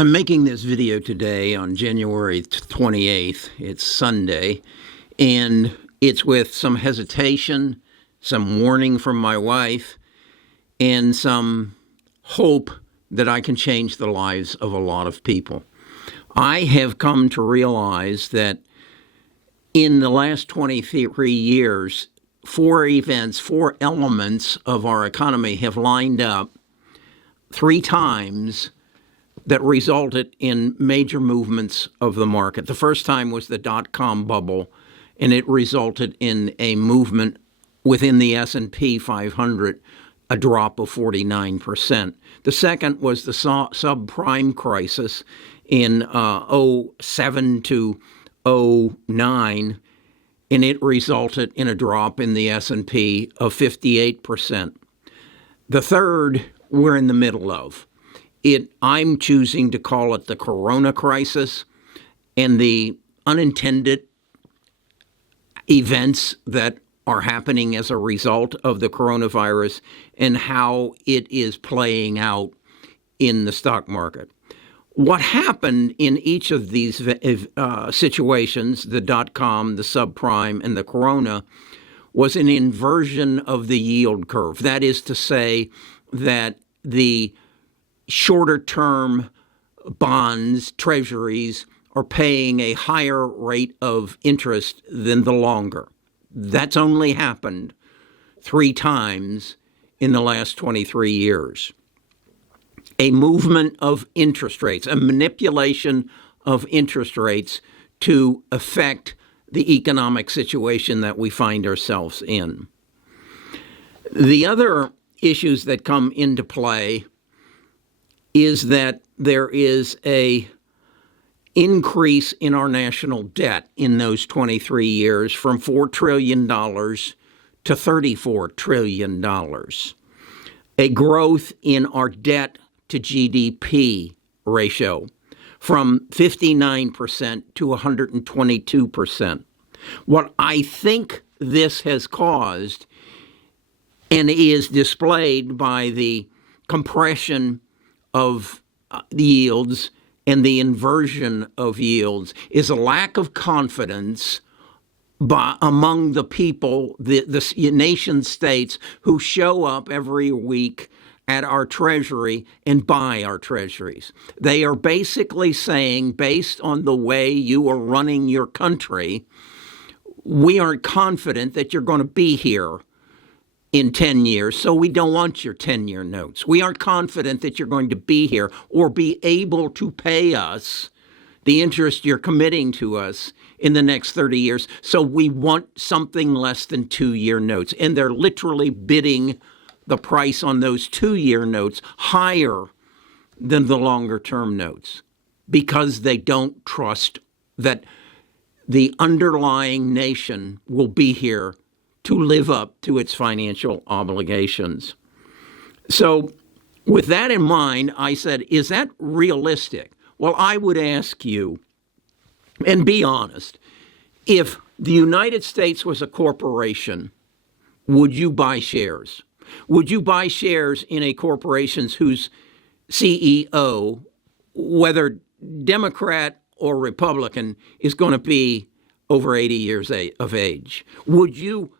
I'm making this video today on January 28th. It's Sunday, and it's with some hesitation, some warning from my wife, and some hope that I can change the lives of a lot of people. I have come to realize that in the last 23 years, four elements of our economy have lined up three times that resulted in major movements of the market. The first time was the dot-com bubble, and it resulted in a movement within the S&P 500, a drop of 49%. The second was the subprime crisis in 07 to 09, and it resulted in a drop in the S&P of 58%. The third, we're in the middle of. I'm choosing to call it the Corona crisis, and the unintended events that are happening as a result of the coronavirus and how it is playing out in the stock market. What happened in each of these situations, the dot-com, the subprime, and the Corona, was an inversion of the yield curve. That is to say that the shorter-term bonds, treasuries, are paying a higher rate of interest than the longer. That's only happened three times in the last 23 years. A movement of interest rates, a manipulation of interest rates to affect the economic situation that we find ourselves in. The other issues that come into play is that there is a increase in our national debt in those 23 years from $4 trillion to $34 trillion. A growth in our debt to GDP ratio from 59% to 122%. What I think this has caused, and is displayed by the compression of yields and the inversion of yields, is a lack of confidence among the people, the nation states who show up every week at our Treasury and buy our treasuries. They are basically saying, based on the way you are running your country, we aren't confident that you're going to be here in 10 years, so we don't want your 10-year notes. We aren't confident that you're going to be here or be able to pay us the interest you're committing to us in the next 30 years, so we want something less than 2-year notes. And they're literally bidding the price on those 2-year notes higher than the longer-term notes because they don't trust that the underlying nation will be here to live up to its financial obligations. So with that in mind, I said, is that realistic? Well, I would ask you, and be honest, if the United States was a corporation, would you buy shares? Would you buy shares in a corporation whose CEO, whether Democrat or Republican, is going to be over 80 years of age? Would you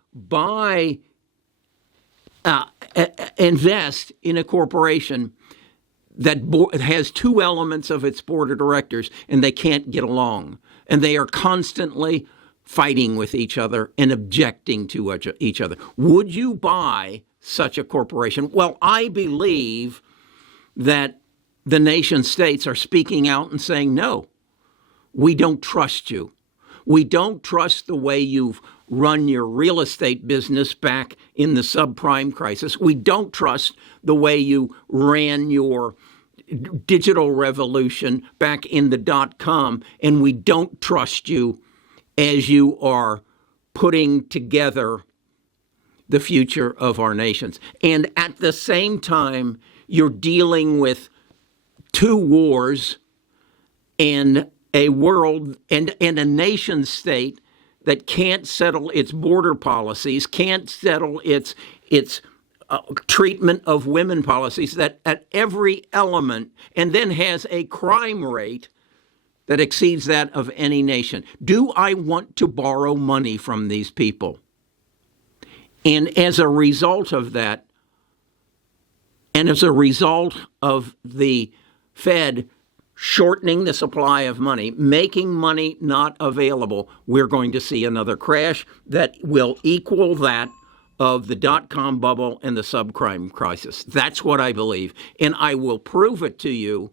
invest in a corporation that has two elements of its board of directors and they can't get along, and they are constantly fighting with each other and objecting to each other? Would you buy such a corporation? Well, I believe that the nation states are speaking out and saying, no, we don't trust you. We don't trust the way you've run your real estate business back in the subprime crisis. We don't trust the way you ran your digital revolution back in the dot-com, and we don't trust you as you are putting together the future of our nations. And at the same time, you're dealing with two wars and a world and a nation state that can't settle its border policies, can't settle its treatment of women policies that at every element, and then has a crime rate that exceeds that of any nation. Do I want to borrow money from these people? And as a result of that, and as a result of the Fed shortening the supply of money, making money not available, we're going to see another crash that will equal that of the dot-com bubble and the subprime crisis. That's what I believe. And I will prove it to you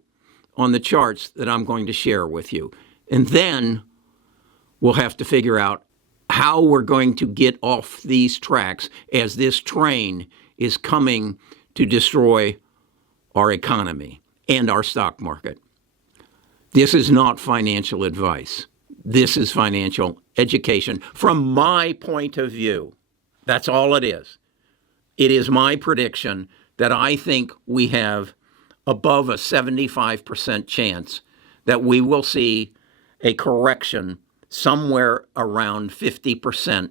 on the charts that I'm going to share with you. And then we'll have to figure out how we're going to get off these tracks as this train is coming to destroy our economy and our stock market. This is not financial advice. This is financial education from my point of view. That's all it is. It is my prediction that I think we have above a 75% chance that we will see a correction somewhere around 50%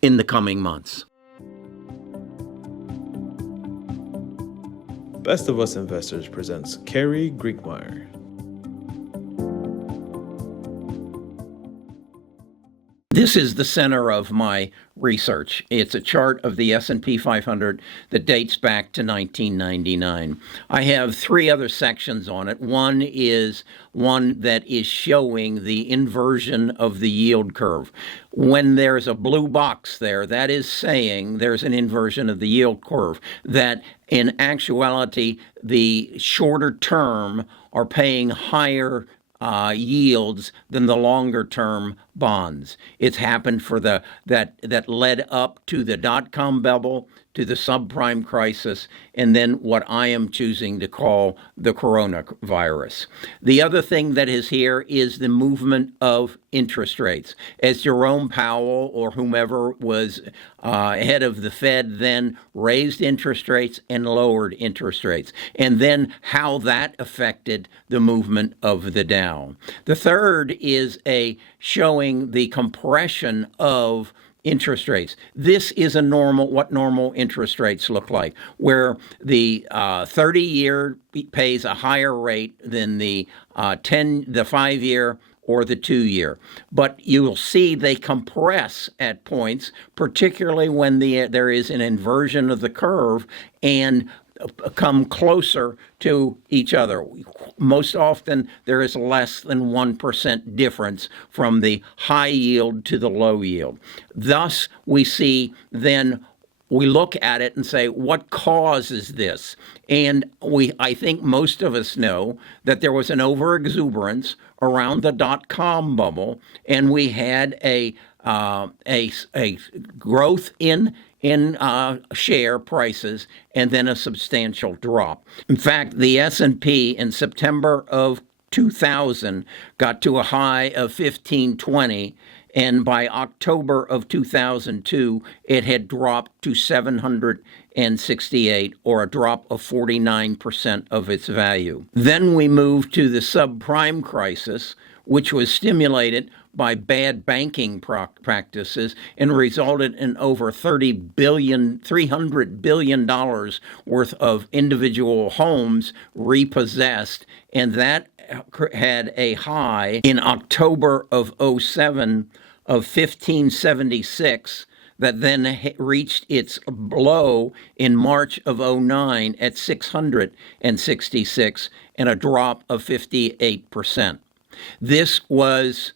in the coming months. Best of Us Investors presents Kerry Griegmeyer. This is the center of my research. It's a chart of the S&P 500 that dates back to 1999. I have three other sections on it. One is one that is showing the inversion of the yield curve. When there's a blue box there, that is saying there's an inversion of the yield curve, that in actuality, the shorter term are paying higher yields than the longer-term bonds. It's happened for that led up to the dot-com bubble, to the subprime crisis, and then what I am choosing to call the coronavirus. The other thing that is here is the movement of interest rates. As Jerome Powell or whomever was head of the Fed then raised interest rates and lowered interest rates, and then how that affected the movement of the Dow. The third is a showing the compression of interest rates. This is what normal interest rates look like, where the 30-year pays a higher rate than the 5-year or the 2-year. But you'll see they compress at points, particularly when there is an inversion of the curve and come closer to each other. Most often, there is less than 1% difference from the high yield to the low yield. Thus, we look at it and say, what causes this? And I think most of us know that there was an overexuberance around the dot-com bubble, and we had a growth in share prices and then a substantial drop. In fact, the S&P in September of 2000 got to a high of 1520, and by October of 2002, it had dropped to 768, or a drop of 49% of its value. Then we moved to the subprime crisis, which was stimulated by bad banking practices and resulted in over $300 billion worth of individual homes repossessed. And that had a high in October of 2007 of 1576 that then reached its low in March of 2009 at 666 and a drop of 58%. This was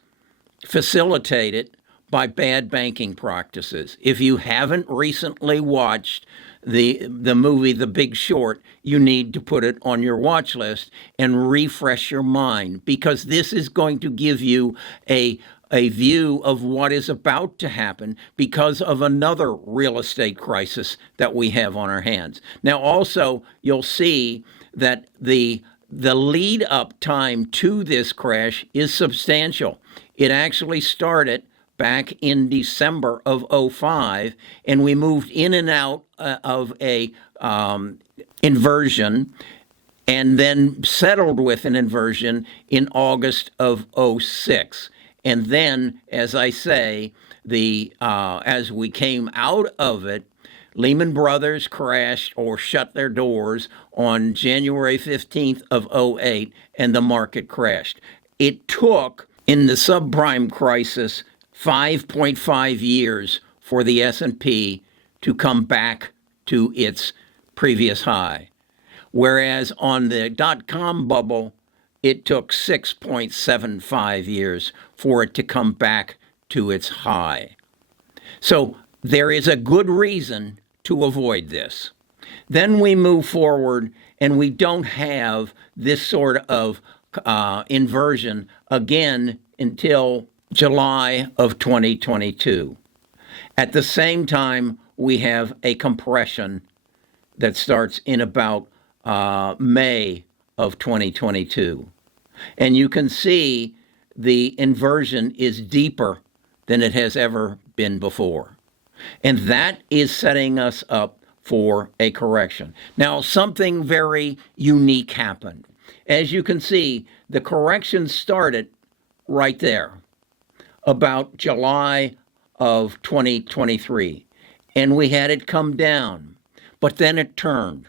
facilitated by bad banking practices. If you haven't recently watched the movie The Big Short, you need to put it on your watch list and refresh your mind, because this is going to give you a view of what is about to happen because of another real estate crisis that we have on our hands. Now, also, you'll see that the lead up time to this crash is substantial. It actually started back in December of 2005, and we moved in and out of a inversion and then settled with an inversion in August of 2006. And then, as I say, as we came out of it, Lehman Brothers crashed or shut their doors on January 15th of '08, and the market crashed. It took, in the subprime crisis, 5.5 years for the S&P to come back to its previous high, whereas on the dot-com bubble, it took 6.75 years for it to come back to its high. So there is a good reason to avoid this. Then we move forward and we don't have this sort of inversion again until July of 2022. At the same time, we have a compression that starts in about May of 2022. And you can see the inversion is deeper than it has ever been before. And that is setting us up for a correction. Now, something very unique happened. As you can see, the correction started right there, about July of 2023. And we had it come down. But then it turned.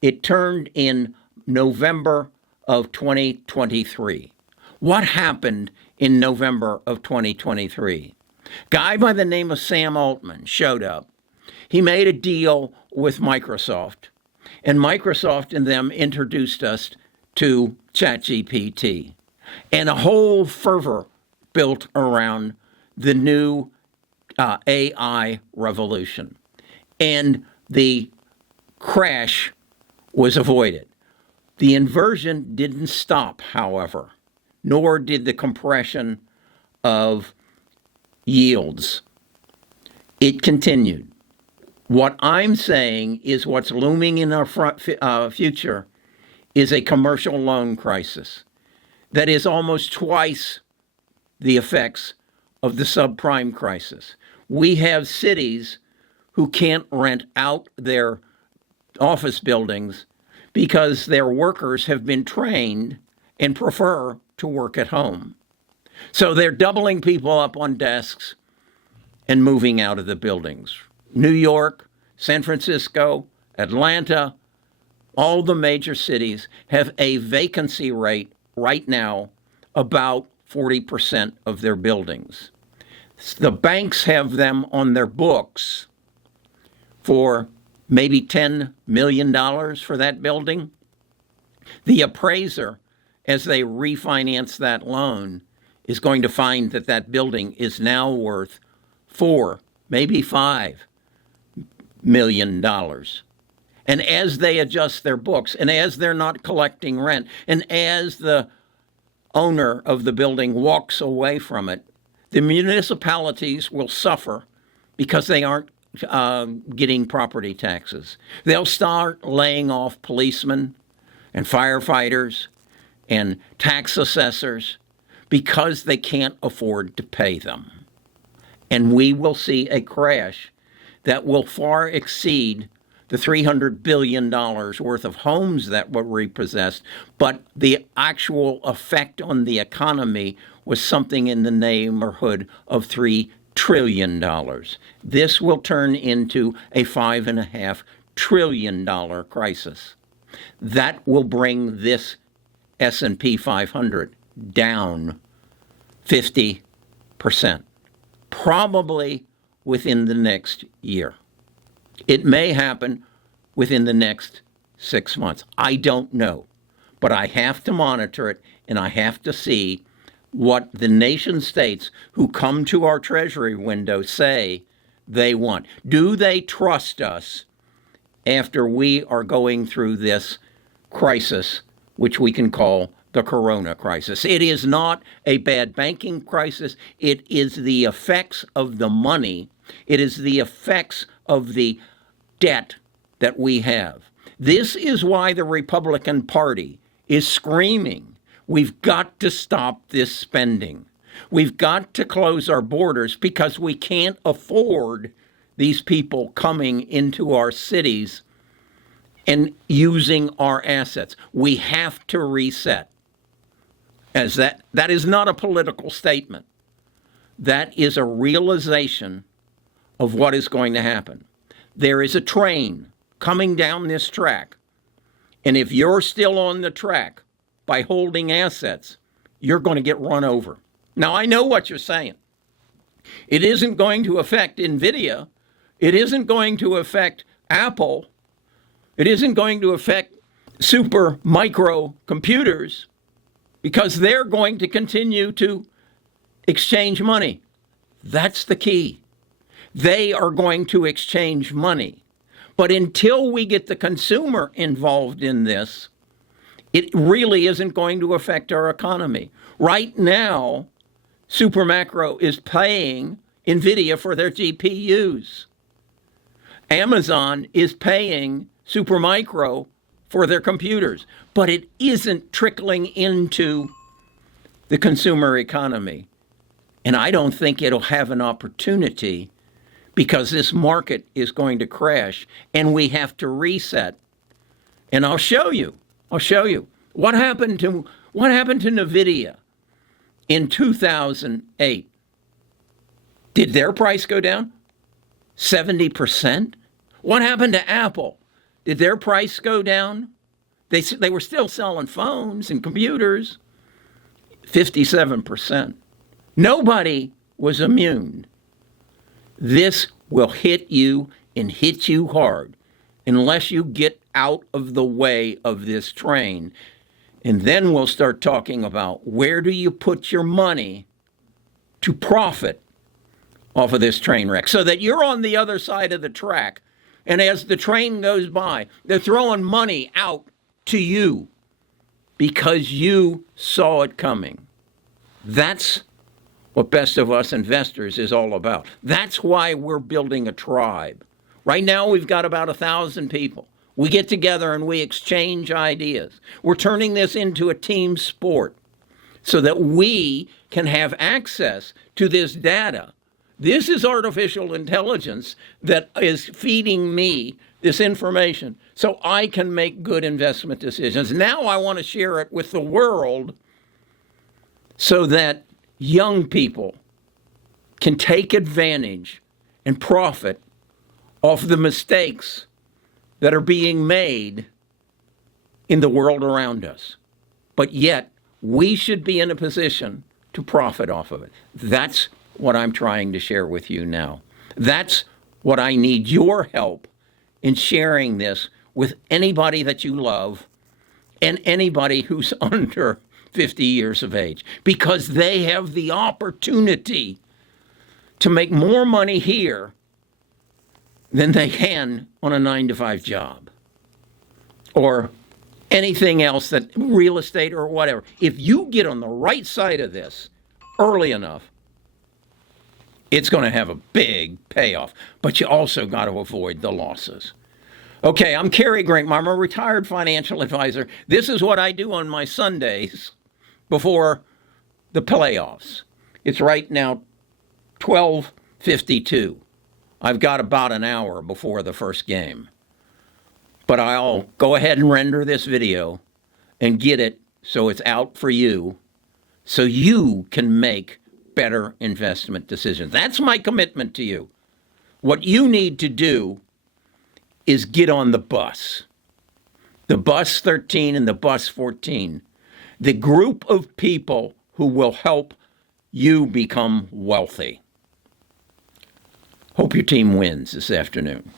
It turned in November of 2023. What happened in November of 2023? Guy by the name of Sam Altman showed up. He made a deal with Microsoft, and Microsoft and them introduced us to ChatGPT, and a whole fervor built around the new AI revolution. And the crash was avoided. The inversion didn't stop, however, nor did the compression of yields. It continued. What I'm saying is what's looming in our future is a commercial loan crisis that is almost twice the effects of the subprime crisis. We have cities who can't rent out their office buildings because their workers have been trained and prefer to work at home. So they're doubling people up on desks and moving out of the buildings. New York, San Francisco, Atlanta, all the major cities have a vacancy rate right now about 40% of their buildings. The banks have them on their books for maybe $10 million for that building. The appraiser, as they refinance that loan, is going to find that that building is now worth $4, maybe $5 million. And as they adjust their books, and as they're not collecting rent, and as the owner of the building walks away from it, the municipalities will suffer because they aren't getting property taxes. They'll start laying off policemen and firefighters and tax assessors because they can't afford to pay them. And we will see a crash that will far exceed the $300 billion worth of homes that were repossessed, but the actual effect on the economy was something in the neighborhood of $3 trillion. This will turn into a $5.5 trillion crisis. That will bring this S&P 500 down 50%, probably within the next year. It may happen within the next 6 months. I don't know, but I have to monitor it, and I have to see what the nation states who come to our Treasury window say they want. Do they trust us after we are going through this crisis, which we can call the corona crisis? It is not a bad banking crisis. It is the effects of the money. It is the effects of the debt that we have. This is why the Republican Party is screaming, we've got to stop this spending. We've got to close our borders because we can't afford these people coming into our cities and using our assets. We have to reset. As that is not a political statement. That is a realization of what is going to happen. there is a train coming down this track, and if you're still on the track by holding assets, you're going to get run over. Now, I know what you're saying. It isn't going to affect NVIDIA. It isn't going to affect Apple. It isn't going to affect super micro computers because they're going to continue to exchange money. That's the key. They are going to exchange money. But until we get the consumer involved in this, it really isn't going to affect our economy. Right now, Supermacro is paying NVIDIA for their GPUs. Amazon is paying Supermicro for their computers, but it isn't trickling into the consumer economy. And I don't think it'll have an opportunity because this market is going to crash and we have to reset. And I'll show you what happened to NVIDIA in 2008. Did their price go down 70%? What happened to Apple? Did their price go down? They were still selling phones and computers. 57%. Nobody was immune. This will hit you and hit you hard unless you get out of the way of this train. And then we'll start talking about where do you put your money to profit off of this train wreck so that you're on the other side of the track. And as the train goes by, they're throwing money out to you because you saw it coming. That's what Best of Us Investors is all about. That's why we're building a tribe. Right now, we've got about 1,000 people. We get together and we exchange ideas. We're turning this into a team sport so that we can have access to this data. This is artificial intelligence that is feeding me this information so I can make good investment decisions. Now I want to share it with the world so that young people can take advantage and profit off the mistakes that are being made in the world around us. But yet, we should be in a position to profit off of it. That's what I'm trying to share with you now. That's what I need your help in sharing this with anybody that you love and anybody who's under 50 years of age, because they have the opportunity to make more money here than they can on a 9-to-5 job or anything else, that real estate or whatever. If you get on the right side of this early enough, it's going to have a big payoff, but you also got to avoid the losses. Okay, I'm Kerry Grinkmeyer. I'm a retired financial advisor. This is what I do on my Sundays before the playoffs. It's right now 12:52. I've got about an hour before the first game. But I'll go ahead and render this video and get it so it's out for you so you can make better investment decisions. That's my commitment to you. What you need to do is get on the bus. The bus 13 and the bus 14. The group of people who will help you become wealthy. Hope your team wins this afternoon.